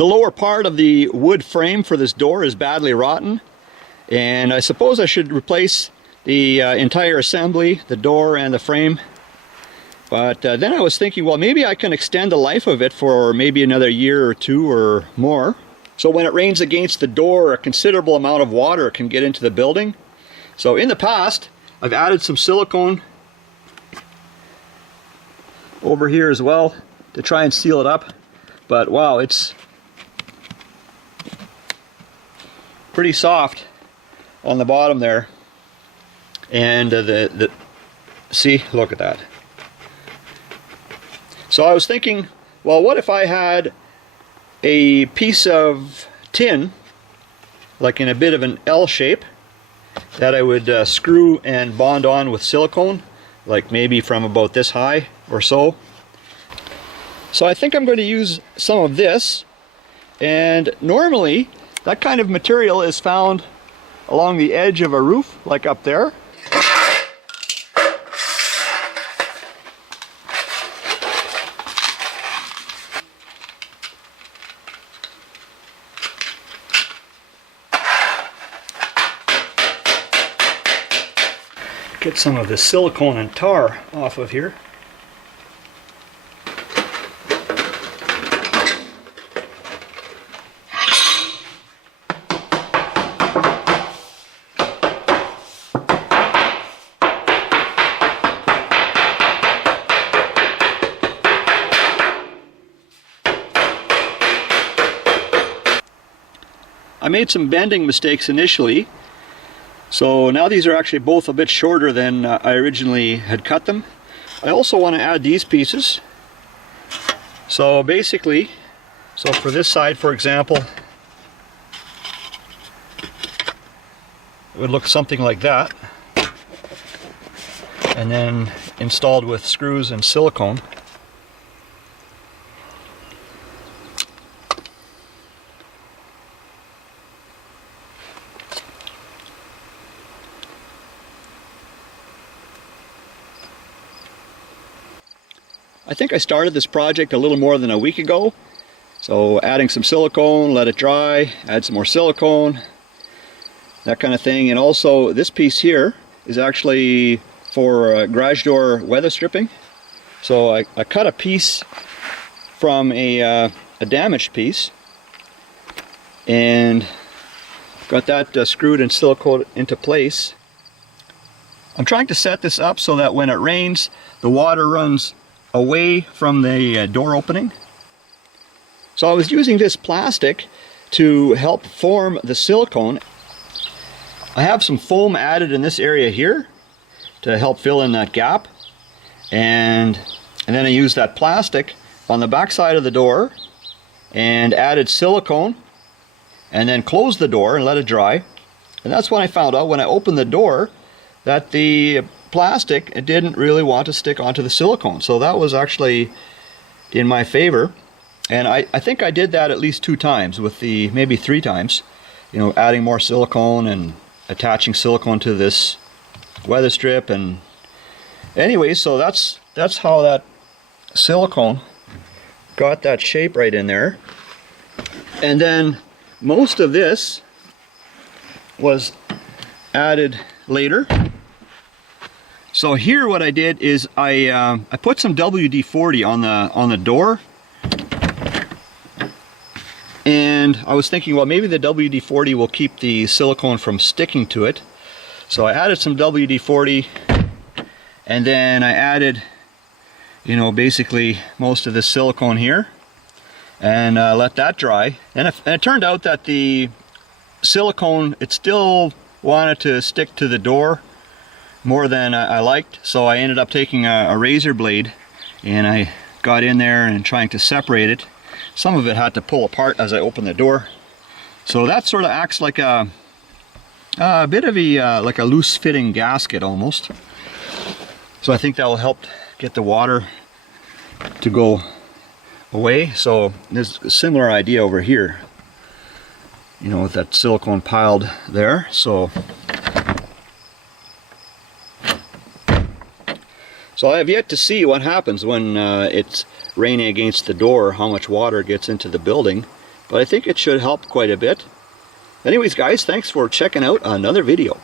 The lower part of the wood frame for this door is badly rotten, and I suppose I should replace the entire assembly, the door and the frame. But then I was thinking, well, maybe I can extend the life of it for maybe another year or two or more. So when it rains against the door, a considerable amount of water can get into the building. So in the past, I've added some silicone over here as well to try and seal it up. But wow, it's pretty soft on the bottom there. And see, look at that. So I was thinking, well, what if I had a piece of tin, like in a bit of an L shape, that I would screw and bond on with silicone, like maybe from about this high or so. So I think I'm going to use some of this, and normally that kind of material is found along the edge of a roof, like up there. Get some of the silicone and tar off of here. I made some bending mistakes initially, so now these are actually both a bit shorter than I originally had cut them. I also want to add these pieces. So basically, so for this side, for example, it would look something like that, and then installed with screws and silicone. I think I started this project a little more than a week ago. So adding some silicone, let it dry, add some more silicone, that kind of thing. And also this piece here is actually for garage door weather stripping. So I cut a piece from a damaged piece and got that screwed and silicone into place. I'm trying to set this up so that when it rains, the water runs away from the door opening. So I was using this plastic to help form the silicone. I have some foam added in this area here to help fill in that gap, and then I used that plastic on the back side of the door and added silicone, and then closed the door and let it dry. And that's when I found out, when I opened the door, that the plastic, it didn't really want to stick onto the silicone. So that was actually in my favor, and I think I did that at least 2 times, with the maybe 3 times, you know, adding more silicone and attaching silicone to this weather strip. And anyway, so that's how that silicone got that shape right in there. And then most of this was added later. So here what I did is I put some WD-40 on the door, and I was thinking, well, maybe the WD-40 will keep the silicone from sticking to it. So I added some WD-40, and then I added, you know, basically most of the silicone here, and let that dry. And it turned out that the silicone, it still wanted to stick to the door more than I liked, so I ended up taking a razor blade and I got in there and trying to separate it. Some of it had to pull apart as I opened the door. So that sort of acts like a bit of a like a loose fitting gasket almost. So I think that will help get the water to go away. So there's a similar idea over here, you know, with that silicone piled there. So I have yet to see what happens when it's raining against the door, how much water gets into the building. but I think it should help quite a bit. Anyways guys, thanks for checking out another video.